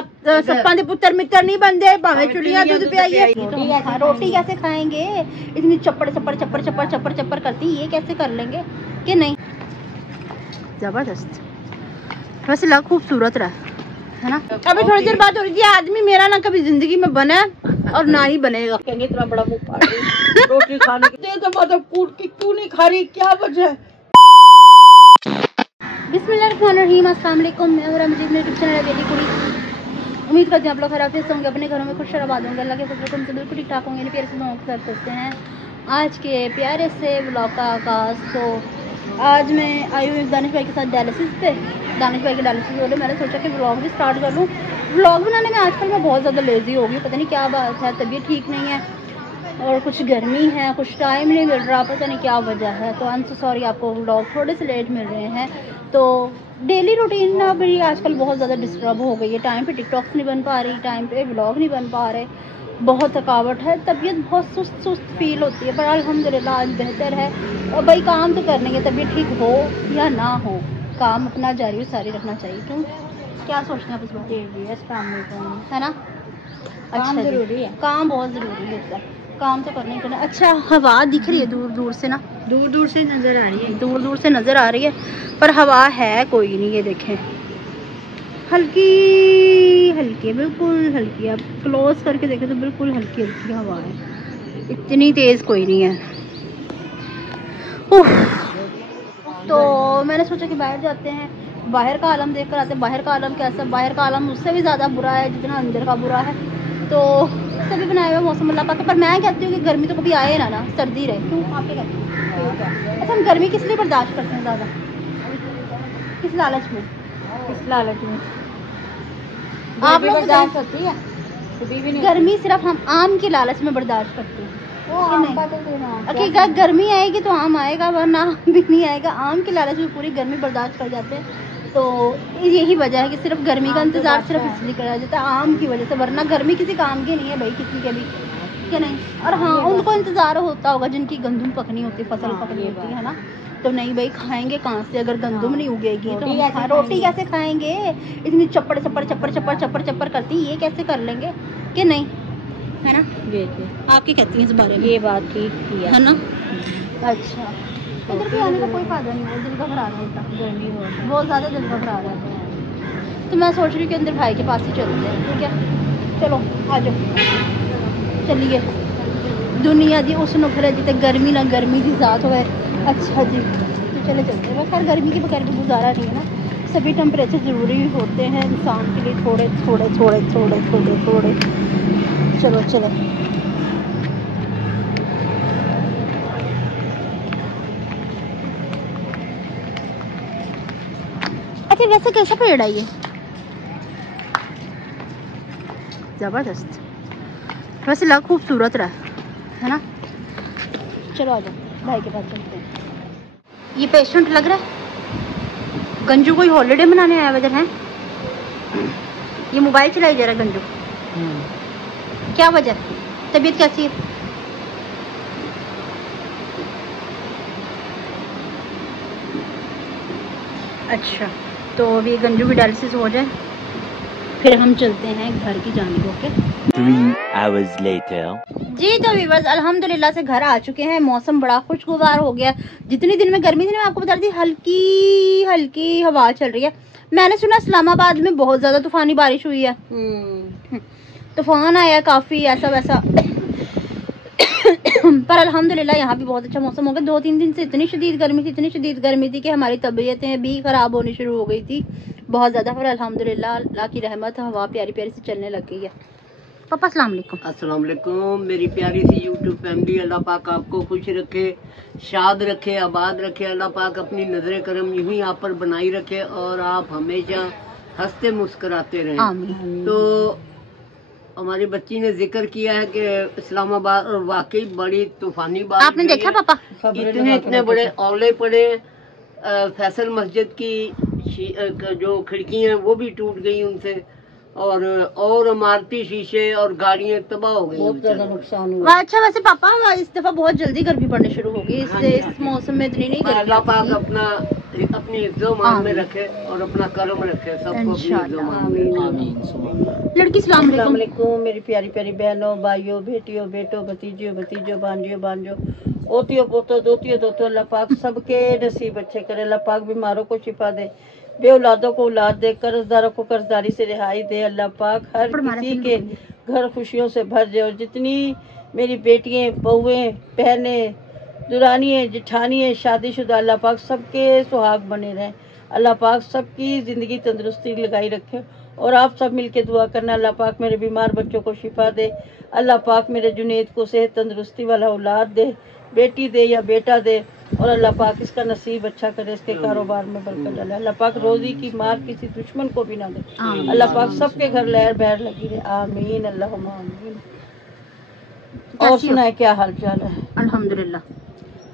सप्पा दे पुत्र मित्र नहीं बनते, भावे चुड़िया दूध पियाइए। रोटी कैसे खाएंगे, इतनी चप्पड़ चप्पड़ चप्पड़ चप्पड़ चप्पड़ चप्पड़ करती, ये कैसे कर लेंगे कि नहीं। जबरदस्त, वैसे लग खूबसूरत रहा है ना। अभी थोड़ी देर बात हो रही थी, आदमी मेरा ना कभी जिंदगी में बना और ना ही बनेगा। कहेंगे इतना बड़ा मुंह फाड़ रही रोटी खाने के तो मतलब कूट की क्यों नहीं खा रही, क्या वजह है। बिस्मिल्लाहिर्रहमानिर्रहीम, अस्सलाम वालेकुम। मैं और मुझे मेरे यूट्यूब चैनल है डेली कुड़ी। उम्मीद करते हैं आप लोग खराब होंगे, अपने घरों में खुश आबाद होंगे, अल्लाह के फजल से बिल्कुल ठीक ठाक होंगे। प्यारे से लोग कर सकते हैं आज के प्यारे से व्लॉग का आगाज़। तो आज मैं आई हूँ दानिश भाई के साथ डायलिसिस पे। दानिश भाई के डायलिसिस हो रहे, मैंने सोचा कि व्लॉग भी स्टार्ट कर लूँ। व्लॉग बनाने में आजकल मैं बहुत ज़्यादा लेज़ी हो गई, पता नहीं क्या बात है, तबीयत ठीक नहीं है और कुछ गर्मी है, कुछ टाइम नहीं मिल रहा, पता नहीं क्या वजह है। तो आई एम सो सॉरी, आपको व्लॉग थोड़े से लेट मिल रहे हैं। तो डेली रूटीन ना मेरी आजकल बहुत ज़्यादा डिस्टर्ब हो गई है, टाइम पे टिकटॉक्स नहीं बन पा रही, टाइम पे व्लॉग नहीं बन पा रहे, बहुत थकावट है, तबीयत बहुत सुस्त फील होती है। पर अल्हम्दुलिल्लाह आज बेहतर है। और भाई काम तो करने के, तबीयत ठीक हो या ना हो, काम अपना जारी सारी रखना चाहिए। क्यों, क्या सोचते हैं आप इस बात है ना। अच्छा, ज़रूरी है, काम बहुत ज़रूरी होता है, काम तो करना ही करना। अच्छा, हवा दिख रही है दूर दूर से ना, दूर दूर से नजर आ रही है, दूर दूर से नज़र आ रही है, पर हवा है कोई नहीं। ये देखें, हल्की हल्की, बिल्कुल हल्की। आप क्लोज करके देखें तो बिल्कुल हल्की हल्की हवा है, इतनी तेज़ कोई नहीं है। तो मैंने सोचा कि बाहर जाते हैं, बाहर का आलम देख कर आते हैं। बाहर का आलम कैसा, बाहर का आलम उससे भी ज़्यादा बुरा है जितना अंदर का बुरा है। तो सभी बनाए हुए मौसम अल्लाह पाक। पर मैं कहती हूँ कि गर्मी तो कभी आए ना सर्दी रहे। क्यों, आप क्या कहते हैं। अच्छा, हम गर्मी किस लिए बर्दाश्त करते हैं ज़्यादा, किस लालच में, किस लालच में आप लोग बर्दाश्त होती है कभी भी नहीं। गर्मी सिर्फ हम आम की लालच में बर्दाश्त करते हैं। तो गर्मी आएगी तो आम आएगा, वरना आम भी नहीं आएगा। आम की लालच में पूरी गर्मी बर्दाश्त कर जाते हैं। तो यही वजह है कि सिर्फ गर्मी का इंतज़ार सिर्फ इसलिए करा जाता है, आम की वजह से, वरना गर्मी किसी काम की नहीं है भाई, किसी के भी, क्या नहीं। और हाँ, उनको इंतज़ार होता होगा जिनकी गंदम पकनी होती है, फसल पकनी होती है ना। तो नहीं भाई, खाएंगे कहाँ से अगर गंदम नहीं उगेगी तो रोटी कैसे खाएंगे, इतनी चप्पड़ चप्पड़ चप्पड़ चप्पड़ चप्पड़ चप्पड़ करती, ये कैसे कर लेंगे कि नहीं, है ना। आप क्या कहती हैं इस बारे में। ये बात ठीक है ना। अच्छा, इधर भी आने का कोई फायदा नहीं है, दिल घबरा रहा है, गर्मी बहुत ज़्यादा दिल घबरा रहा है। तो मैं सोच रही हूँ कि अंदर भाई के पास ही चलते हैं, ठीक है। चलो आ जाओ, चलिए। दुनिया दी उस नखरे जिते गर्मी ना गर्मी की ज़ात हो। अच्छा जी, तो चले चलते हैं। बस हर गर्मी के बगैर भी गुजारा नहीं है ना, सभी टेम्परेचर ज़रूरी होते हैं इंसान के लिए, थोड़े थोड़े थोड़े थोड़े थोड़े थोड़े। चलो चलो, अच्छा वैसे कैसा पेड़ है ये, जबरदस्त, वैसे लग खूबसूरत रहा है ना। चलो आ जाओ, भाई के पास चलते हैं। ये पेशेंट लग रहा है, गंजू कोई हॉलीडे मनाने आया वजह है। ये मोबाइल चलाई जा रहा है गंजू, क्या वजह, तबीयत कैसी है। अच्छा, तो अभी गंजू की डायलिसिस हो जाए, फिर हम चलते हैं घर की जानिब। Okay, 3 hours later. जी तो व्यूअर्स अल्हम्दुलिल्लाह से घर आ चुके हैं। मौसम बड़ा खुशगवार हो गया। जितनी दिन में गर्मी थी मैं आपको बता रही थी, हल्की हल्की हवा चल रही है। मैंने सुना इस्लामाबाद में बहुत ज़्यादा तूफानी बारिश हुई है, तूफान आया काफ़ी, ऐसा वैसा। पर अल्हम्दुलिल्लाह यहाँ भी बहुत अच्छा मौसम हो गया। 2-3 दिन से इतनी शदीद गर्मी थी कि हमारी तबीयतें भी ख़राब होनी शुरू हो गई थी बहुत ज़्यादा। पर अल्हम्दुलिल्लाह अल्लाह की रहमत, हवा प्यारी प्यारी से चलने लग गई है। पापा अस्सलाम वालेकुम। अस्सलाम वालेकुम मेरी प्यारी सी यूट्यूब फैमिली। अल्लाह पाक आपको खुश रखे, शाद रखे, आबाद रखे। अल्लाह पाक अपनी नजर करम यूं ही आप पर बनाई रखे और आप हमेशा हंसते मुस्कुराते रहें। आमीन। तो हमारी बच्ची ने जिक्र किया है कि इस्लामाबाद और वाकई बड़ी तूफानी बात आपने देखा पापा, इतने बड़े औले पड़े। फैसल मस्जिद की जो खिड़की हैं वो भी टूट गई उनसे, और इमारती शीशे और गाड़ियां तबाह हो गई, बहुत ज्यादा नुकसान हुआ। अच्छा वैसे पापा इस दफा बहुत जल्दी गर्मी पड़नी शुरू हो गई, इस मौसम में इतनी नहीं गर्मी। अल्लाह पाक अपना अपनी इज्जत मान में रखे और अपना कर्म रखे, सबको अपनी इज्जत मान में। लड़की सलाम अलैकुम मेरी प्यारी प्यारी बहनों, भाइयों, बेटियों, बेटों, भतीजियों, भतीजों, भांजियों, भांजों, ओतियों, पोतों, दोतियों, दोतों, अल्लाह पाक सबके नसीब अच्छे करे। अल्लाह पाक बीमारों को शिफा दे, बे औलादों को औलाद दे, कर्जदारों को कर्जदारी से रिहाई दे। अल्लाह पाक हर किसी के घर खुशियों से भर दे। और जितनी मेरी बेटियां, बहुएं, बहनें, दुरानियाँ, जिठानियाँ शादीशुदा, अल्लाह पाक सबके सुहाग बने रहें। अल्लाह पाक सबकी ज़िंदगी तंदुरुस्ती लगाई रखे। और आप सब मिलके दुआ करना, अल्लाह पाक मेरे बीमार बच्चों को शिफा दे। अल्लाह पाक मेरे जुनेद को सेहत तंदुरुस्ती वाला औलाद दे, बेटी दे या बेटा दे। और अल्लाह पाक इसका नसीब अच्छा करे, इसके कारोबार में बरकत डाले। अल्लाह पाक रोज़ी की मार किसी दुश्मन को भी ना दे। अल्लाह पाक सबके घर लहर बहर लगी रहे, आमीन अल्लाहुम्मा आमीन। और सुनाए, क्या हाल चाल है? अल्हम्दुलिल्लाह।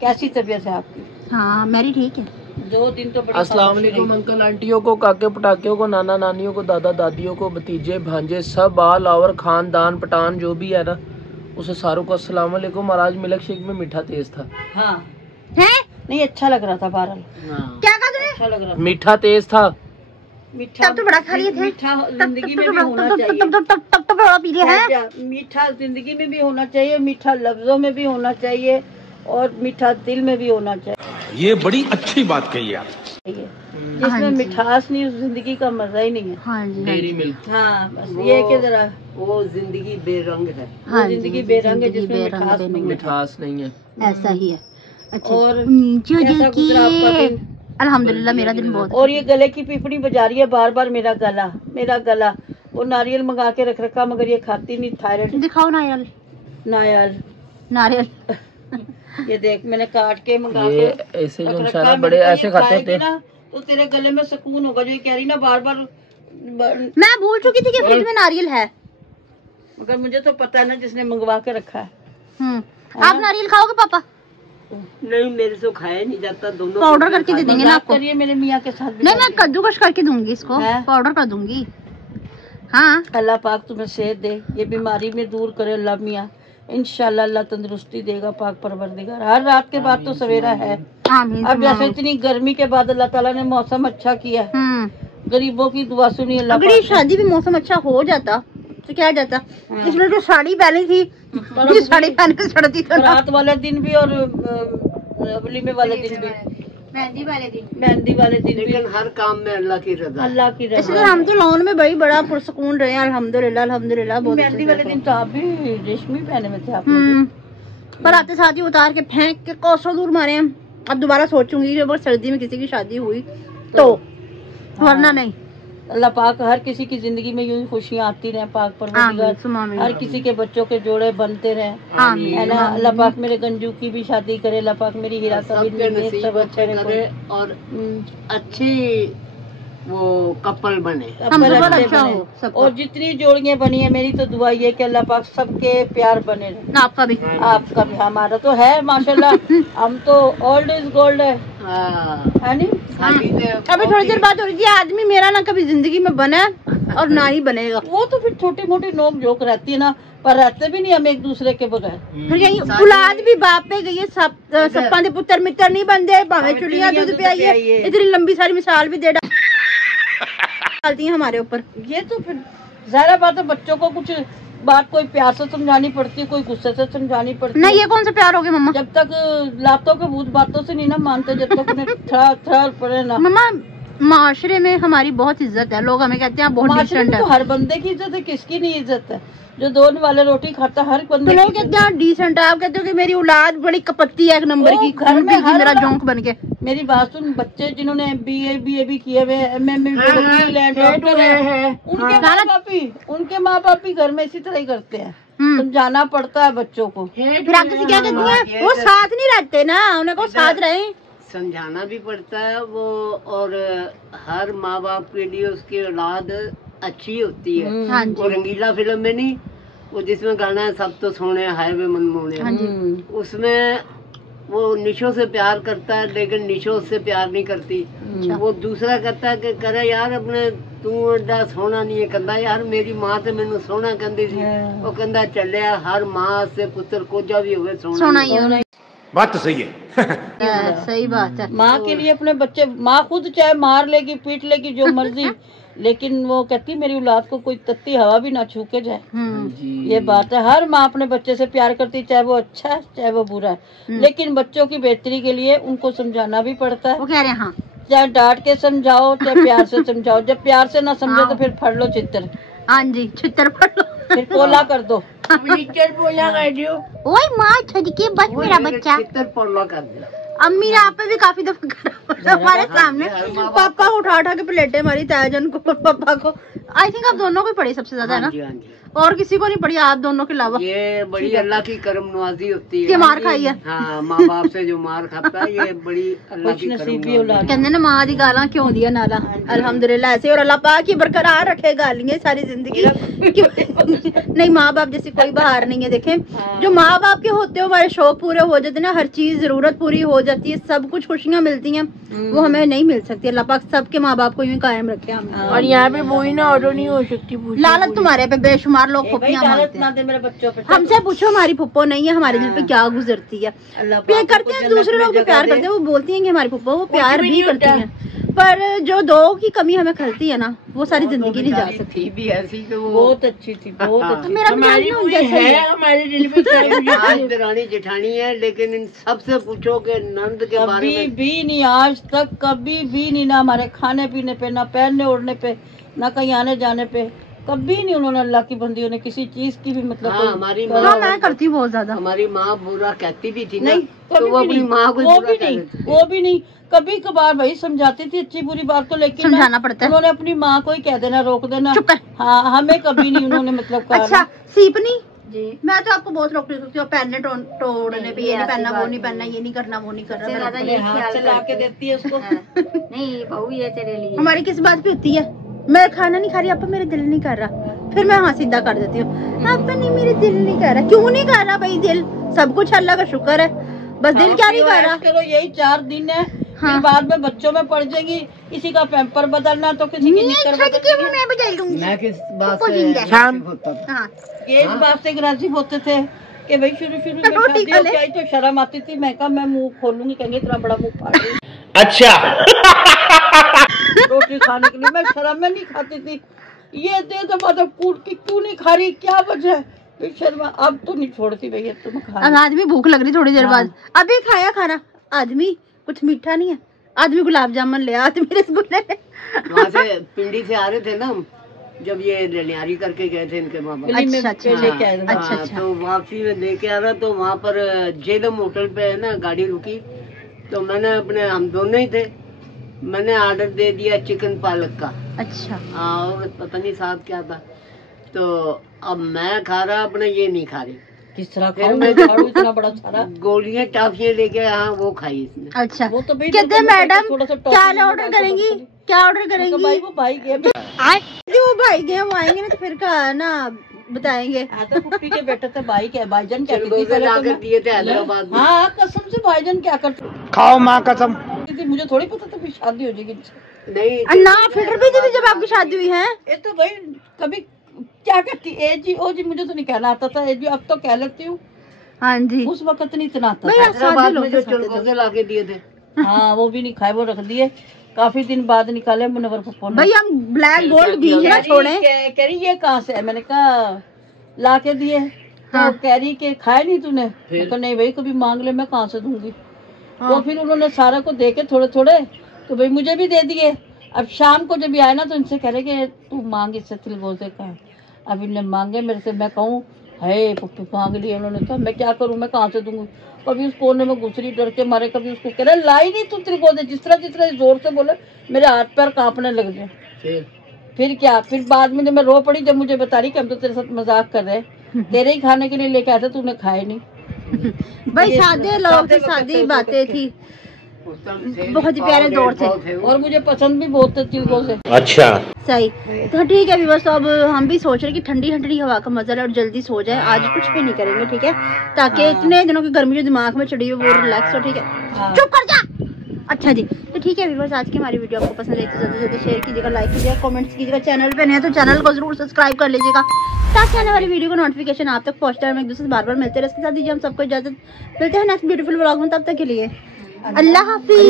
कैसी तबीयत है आपकी? हाँ मेरी ठीक है। 2 दिन तो बड़ी अस्सलाम वालेकुम अंकल आंटियों को, काके पटाकियों को, नाना नानियों को, दादा दादियों को, भतीजे भांजे, सब आल और खानदान पठान जो भी है ना, उसे सारों को अस्सलाम वालेकुम। और आज मिल्क शेक में मीठा तेज था। हाँ है? नहीं, अच्छा लग रहा था बहरहाल, क्या कहा तूने? अच्छा लग रहा था। मीठा तेज था। मीठा तब तो बड़ा खा लिए थे। मीठा जिंदगी में भी होना चाहिए। तब तो बड़ा पी लिया है। मीठा जिंदगी में भी होना चाहिए, मीठा लफ्जों में भी होना चाहिए और मीठा दिल में भी होना चाहिए। ये बड़ी अच्छी बात कही आप। जिसमें मिठास नहीं, उस जिंदगी का मजा ही नहीं है। हाँ जी, डेयरी मिल्क। हाँ बस ये कि जरा वो जिंदगी बेरंग है। वो जिंदगी बेरंग है जिसमें मिठास नहीं है। मिठास नहीं है, ऐसा ही है। अच्छा, और जो कैसा गुजरा आपका दिन? अल्हम्दुलिल्लाह मेरा दिन बहुत। और ये गले की पिपड़ी बजा रही है बार बार, मेरा गला, मेरा गला। वो नारियल मंगा के रख रखा, मगर ये खाती नहीं, थायराइड। दिखाओ नारियल। नारियल नारियल ये देख, मैंने काट के मंगा ये के ऐसे रख जो रखा इंशाल्लाह है। बड़े मैंने कहा ऐसे ये खाते खाएगी थे ना तो तेरे गले में सुकून होगा। जो ये कह रही ना बार बार, मैं भूल चुकी थी कि फ्रिज में नारियल है। मगर मुझे तो पता है ना जिसने मंगवा के रखा है। आप नारियल खाओगे पापा? नहीं, मेरे से खाया नहीं जाता। दोनों पाउडर करके दे देंगे ना आपको। करिए मेरे मियाँ के साथ भी। नहीं, मैं कद्दूकश करके दूंगी इसको, पाउडर कर दूंगी। हाँ, अल्लाह पाक तुम्हें सेहत दे, ये बीमारी में दूर करे अल्लाह मियाँ। इंशाल्लाह अल्लाह तंदुरुस्ती देगा पाक परवरदिगार। हर रात के बाद तो सवेरा है। आमीन। अब जैसे इतनी गर्मी के बाद अल्लाह ताला ने मौसम अच्छा किया, गरीबों की दुआ सुनी अल्लाह अगली पाक। शादी भी मौसम अच्छा हो जाता तो क्या जाता। इसमें जो साड़ी पहनी थी, जो साड़ी पहन के सड़ती थी, रात वाले दिन भी और वलीमे वाले दिन भी, मेहंदी वाले दिन, मेहंदी वाले दिन भी, लेकिन हर काम में अल्लाह की रजा। अल्लाह की रजा। इसलिए हम तो लॉन में भाई बड़ा पुरसकून रहे हैं, अल्हम्दुलिल्लाह अल्हम्दुलिल्लाह। बहुत मेहंदी वाले दिन तो आप भी रेशमी पहने में थे आपने। पर आते साथ ही उतार के फेंक के कोसों दूर मारे हम। अब दोबारा सोचूंगी जब सर्दी में किसी की शादी हुई तो, वरना नहीं। अल्लाह पाक हर किसी की जिंदगी में यूं खुशियाँ आती रहे पाक परवरदिगार। हर किसी के बच्चों के जोड़े बनते रहे, है ना। अल्लाह पाक मेरे गंजू की भी शादी करे, अल्लाह पाक मेरी हीरा सबके नसीब अच्छे करे और अच्छी वो कपल बने। अच्छा हो सबको। और जितनी जोड़ियाँ बनी है मेरी तो दुआ ये कि अल्लाह पाक सबके प्यार बने रहे। आपका भी, आपका भी, हमारा तो है माशाल्लाह। हम तो ओल्ड इज गोल्ड है नहीं। अभी थोड़ी देर बाद हो रही थी, आदमी मेरा ना कभी जिंदगी में बना और ना ही बनेगा। वो तो फिर छोटी मोटी नोक जोक रहती है ना, पर रहते भी नहीं हम एक दूसरे के बगैर। फिर यही औलाद भी बाप पे गई है, सप्पा दे पुत्र मित्र नहीं बनते, भावे चुड़ियां दूध पे आई है। इतनी लंबी सारी मिसाल भी दे डालती है हमारे ऊपर। ये तो फिर ज़ाहिर बात है, बच्चों को कुछ बात कोई प्यार से समझानी पड़ती है, कोई गुस्से से समझानी पड़ती है। नहीं, ये कौन सा प्यार हो गया मम्मा? जब तक लातों के भूत बातों से नहीं ना मानते, जब तक उन्हें थर पड़े ना। मम्मा, माशरे में हमारी बहुत इज्जत है, लोग हमें कहते हैं बहुत डिसेंट है। तो हर बंदे की इज्जत है, किसकी नहीं इज्जत है? जो 2 वाले रोटी खाता हर बंदे। तो लोग कहते हैं डिसेंट है, आप कहते हो कि मेरी औलाद बड़ी कपत्ती है एक नंबर की, घर में मेरा जोंक बन के। मेरी बात सुन, बच्चे जिन्होंने BA भी किए हुए, उनके माँ बाप भी घर में इसी तरह ही करते हैं। समझाना पड़ता है बच्चों को। फिर आप किसी क्या कहते हैं, वो साथ नहीं रहते ना, उन्हें को साथ रहे। समझाना भी पड़ता है वो, और हर माँ बाप के लिए उसकी औलाद अच्छी होती है। वो रंगीला फिल्म में नहीं, वो जिसमें गाना है सब तो सोने हाईवे मनमोने, उसमें वो निशो से प्यार करता है लेकिन निशो उससे प्यार नहीं करती। वो दूसरा कहता है कि करे यार अपने तू एडा सोना नहीं है, कहता यार मेरी माँ तो मैनू सोना कहती थी। वो कहता चलिया हर माँ से पुत्र कोजा भी होवे सोना ही होना। बात तो सही है। सही बात है। माँ के लिए अपने बच्चे, माँ खुद चाहे मार लेगी पीट लेगी जो मर्जी, लेकिन वो कहती मेरी औलाद को कोई तत्ती हवा भी ना छू के जाए। ये बात है, हर माँ अपने बच्चे से प्यार करती, चाहे वो अच्छा है चाहे वो बुरा है, लेकिन बच्चों की बेहतरी के लिए उनको समझाना भी पड़ता है। वो कह रहे हैं हाँ, चाहे डांट के समझाओ चाहे प्यार से समझाओ, जब प्यार से ना समझो तो फिर फड़ लो चित्तर। हाँ जी, छितर पड़ लो, फिर पोला कर दो। ओए माँ छड़के बस मेरा बच्चा। चित्तर पड़ला कर दिया। अम्मी ने आप पे भी काफी दफा करा हमारे सामने, पापा को उठा उठा के प्लेटें मारी, ताजन को पापा को। आई थिंक आप दोनों को ही पड़ी सबसे ज्यादा है ना, हाँ जी। और किसी को नहीं पड़ी आप दोनों के अलावा। ये बड़ी अल्लाह की करम नवाजी होती है कि मार खाई है। हाँ, माँ बाप से जो मार खाता है ये बड़ी अल्लाह की करम नवाजी। कहते ना माँ दी गाला क्यों दिया नाला, अल्हम्दुलिल्लाह ऐसे, और अल्लाह पाक ही बरकरार रखे गालियाँ सारी जिंदगी। नहीं, माँ बाप जैसी कोई बहार नहीं है। देखें, जो माँ बाप के होते हो हमारे शौक पूरे हो जाते हैं ना, हर चीज जरूरत पूरी हो जाती है, सब कुछ खुशियाँ मिलती हैं, वो हमें नहीं मिल सकती। अल्लाह पाक सबके माँ बाप को यूं कायम रखे हमें। और यहाँ पे वो ही ना ऑर्डर नहीं हो सकती। लालच तुम्हारे पे बेशुमार लोग फुप्पियाँ मारते हैं। मेरे बच्चों पे हमसे पूछो हमारी फुप्पो नहीं है, हमारे दिल पे क्या गुजरती है। प्यार करते हैं, दूसरे लोग भी प्यार करते हैं, वो बोलती हैं कि हमारी फुप्पो, वो प्यार भी करती हैं, पर जो दो की कमी हमें खलती है ना, वो सारी जिंदगी नहीं जा सकती। थी भी ऐसी कि वो बहुत अच्छी थी, बहुत अच्छी। मेरा हमारी हमारे दिल पे आज दरानी जेठानी है, लेकिन इन सबसे पूछो कि नंद के बारे कभी में भी नहीं, आज तक कभी भी नहीं, ना हमारे खाने पीने पे, ना पहनने ओढ़ने पे, ना कहीं आने जाने पे, कभी नहीं उन्होंने अल्लाह की बंदियों ने किसी चीज की भी मतलब हाँ, हमारी हाँ, मैं करती हूँ बहुत ज्यादा। हमारी माँ बुरा कहती भी थी ना, नहीं, तो वो अपनी माँ को वो बुरा भी नहीं, कहती थी। वो भी नहीं, कभी कभार भाई समझाती थी अच्छी बुरी बात को, लेकिन समझाना पड़ता है। उन्होंने अपनी माँ को ही कह देना, रोक देना। चुप कर। हाँ, हमें कभी नहीं उन्होंने मतलब कहा। अच्छा, सीपनी जी, मैं तो आपको बहुत रोकती हूँ, पहनने तोड़ने पे, ये नहीं पहनना, वो नहीं पहनना, ये नहीं करना, वो नहीं करना। अपने हाथ से ला के देती है उसको। नहीं बहू, ये तेरे लिए हमारी किस बात पे होती है, मैं खाना नहीं खा रही, अब मेरा दिल नहीं कर रहा, फिर मैं हाँ सीधा कर देती हूँ, अब नहीं मेरे दिल नहीं कर रहा। क्यों नहीं कर रहा भाई, दिल सब कुछ अल्लाह का शुक्र है, बस दिल क्या नहीं कर रहा। करो, यही 4 दिन है, फिर बाद में बच्चों में पड़ जाएगी, किसी का पैम्पर बदलना तो किसी की निकर बदलनी। मैं बदल दूंगी। मैं किस बात को से जिंदा। शाम होता था। हाँ, ये इस बात से ग्रासिप होते थे कि भाई शुरू में शादी हो गई तो शर्म आती थी, मैं कहा मैं मुंह खोलूंगी, कहेंगे इतना बड़ा मुंह फाड़ दूंगी। अच्छा। रोटी खाने के लिए मैं शर्म में नहीं खाती थी, ये दे तो मतलब कूट की क्यों नहीं खा रही, क्या वजह है शर्मा। अब तो नहीं छोड़ती भैया, तुम खा। अब आदमी भूख लग रही थोड़ी देर बाद, अभी खाया खाना, आदमी कुछ मीठा नहीं है, आदमी गुलाब जामुन ले, आदमी रसगुल्ले ले। वहाँ से पिंडी से आ रहे थे ना, जब ये ललियारी करके गए थे इनके माँ बाप। अच्छा अच्छा लेके आए थे। अच्छा अच्छा। तो वापसी में लेके आ रहा, तो वहाँ पर जेलम होटल पे है ना गाड़ी रुकी, तो मैंने अपने, हम दोनों ही थे, मैंने ऑर्डर दे दिया चिकन पालक का। अच्छा, और पता नहीं साथ क्या था, तो अब मैं खा रहा, अपने ये नहीं खा रही, किस तरह फिर खाऊं, मैं झाड़ू इतना बड़ा सारा। गोलियां टाफियां लेके आया, वो खाई इसने। अच्छा। वो तो भाई कहते मैडम थोड़ा सा क्या ऑर्डर करेंगी, क्या ऑर्डर करेंगी? भाई वो भाई गए, जो भाई गए वो आएंगे ना, तो फिर कहा ना बताएंगे। तो पुप्पी के बेटे थे, भाई क्या भाईजान क्या चिलगोजे पहले तो लाकर मैं- दिए थे हैदराबाद में। हाँ कसम से भाईजान क्या करते खाओ माँ कसम। थी, मुझे थोड़ी पता था फिर शादी हो जाएगी। नहीं, ना फिल्टर भी दी थी जब आपकी शादी हुई है। ये तो भाई कभी क्या करती, ए जी ओ जी मुझे तो नहीं कहना आता था, ए जी अब तो कह लेती हूँ, हाँ जी, उस वक्त नहीं इतना आता भाई था। हैदराबाद में जो लोग खाते थे। चिलगोजे लाके दिए थे, हाँ वो भी नहीं खाए, वो रख दिए, काफी दिन बाद निकाले मुनव्वर पप्पू ने। भाई हम ब्लैक गोल्ड भी ना छोड़े। कह रही ये कहाँ से है, मैंने कहा ला के दिए, तो हाँ। कह रही कि खाए नहीं तूने, मैं कहा नहीं भाई कभी मांग ले, मैं कहाँ से दूंगी। तो फिर उन्होंने सारा को दे के थोड़े थोड़े, तो भाई मुझे भी दे दिए। अब शाम को जब ये आए ना, तो इनसे कह रहे कि तू मांग इससे चिलगोजे का। अब इनने मांगे मेरे से, मैं कहूँ है पप्पू मांग लिए उन्होंने, तो मैं क्या करूँ, मैं कहाँ से दूंगी। कभी उस कोने में घुसरी डर के मारे, कभी उसको कह रहे लाई नहीं तू चिलगोजे, जिस तरह जोर से बोले मेरे हाथ पैर कांपने लग गए। फिर क्या, फिर बाद में जब मैं रो पड़ी, जब मुझे बता रही कि हम तो तेरे साथ मजाक कर रहे हैं, तेरे ही खाने के लिए लेके आए थे, तूने खाए नहीं। भाई सादे लोग थे, सादी बातें थी, बहुत ही प्यारे दौर थे। और मुझे पसंद भी बहुत थे चिलगोजे। अच्छा। सही, तो ठीक है बस, अब हम भी सोच रहे कि ठंडी ठंडी हवा का मजा ले और जल्दी सो जाए। आज कुछ भी नहीं करेंगे, ठीक है, ताकि इतने दिनों की गर्मी जो दिमाग में चढ़ी हो वो रिलैक्स हो, ठीक है। चुप कर जा। अच्छा जी, तो ठीक है व्यूअर्स, आज की हमारी वीडियो आपको पसंद आई तो ज़्यादा से ज़्यादा शेयर कीजिएगा, लाइक कीजिएगा, कमेंट्स कीजिएगा। चैनल पे नए तो चैनल को जरूर सब्सक्राइब कर लीजिएगा। ताकि आने वाली वीडियो का नोटिफिकेशन आप तक पहुंचता है। हम एक दूसरे से बार बार मिलते रहे। इसके साथ दीजिए हम सबको इजाजत। मिलते हैं नेक्स्ट ब्यूटीफुल व्लॉग में, तब तक के लिए अल्लाह हाफिज़।